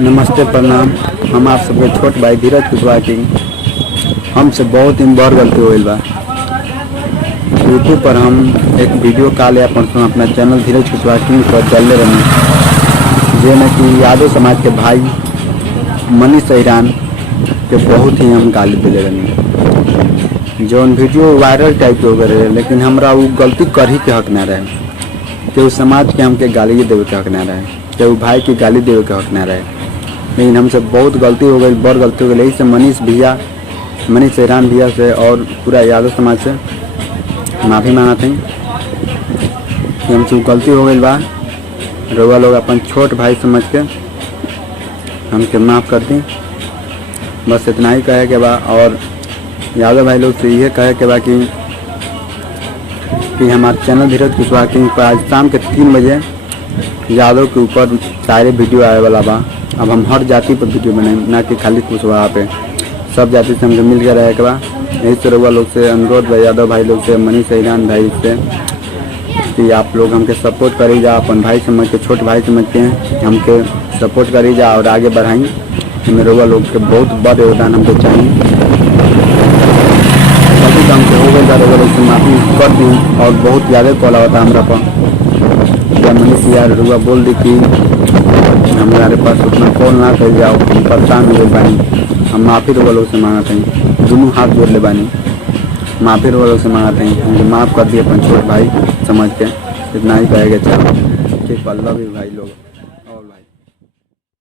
नमस्ते, प्रणाम। हम आप सबके छोट भाई धीरज कुशवाहा की हमसे बहुत ही बड़ गलती होइल बा। यूट्यूब पर हम एक वीडियो कॉल या परसों अपना चैनल धीरज कुशवाहा किंग पर चलने रहे, जेमें कि यादव समाज के भाई मनीष ईरान के बहुत ही हम गाली दिले रहे। जौन वीडियो वायरल टाइप हो गए, लेकिन हमरा वो गलती कर ही के हक ना रहे। केहू समाज के हमके गाली देवे के हक ना रहे, केहू भाई की गाली देवे के हक ना रहे। लेकिन हमसे बहुत गलती हो गई, बड़ गलती हो गई। यही से मनीष ईरान भैया से और पूरा यादव समाज से माफ़ी मांगते हैं कि हमसे गलती हो गई बा। रउआ लोग अपन छोट भाई समझ के हमके माफ़ कर दी। बस इतना ही कहे के बा। और यादव भाई लोग से ये कहे के बा कि हमारे चैनल धीरज कुशवाहा किंग पर आज शाम के 3 बजे यादव के ऊपर सारे वीडियो आए वाला बा। अब हम हर जाति पर वीडियो बनाए, ना कि खाली कुशवाहा पे। सब जाति से हमको मिल के रहे के बा। यही से रउआ लोग से अनुरोध बा, यादव भाई लोग से, मनीष ईरान भाई से, कि आप लोग हमके सपोर्ट करी जा। अपन भाई समझ के, छोट भाई समझ के हमके सपोर्ट करी जा और आगे बढ़ाई। इसमें रउआ लोग के बहुत बड़ योगदान हमको चाहिए। कभी तो हमसे हो गई, रउआ लोग से माफ़ी कर दी। और बहुत ज़्यादा कॉल आवता हमरा पर, या मनीष यार रउआ बोल दी कि हमारे पास उतना कॉल ना कर जाओ, हम परेशान हो गए बानी। हम माफ़ी रउआ लोग से मांगते हैं, दोनों हाथ जोड़ ले बानी। माफ़ी रउआ लोग से मांगते हैं, हमको माफ़ कर दिए अपन छोट भाई समझ के। इतना ही कहेगा। चलो ठीक, लव यू भाई लोग।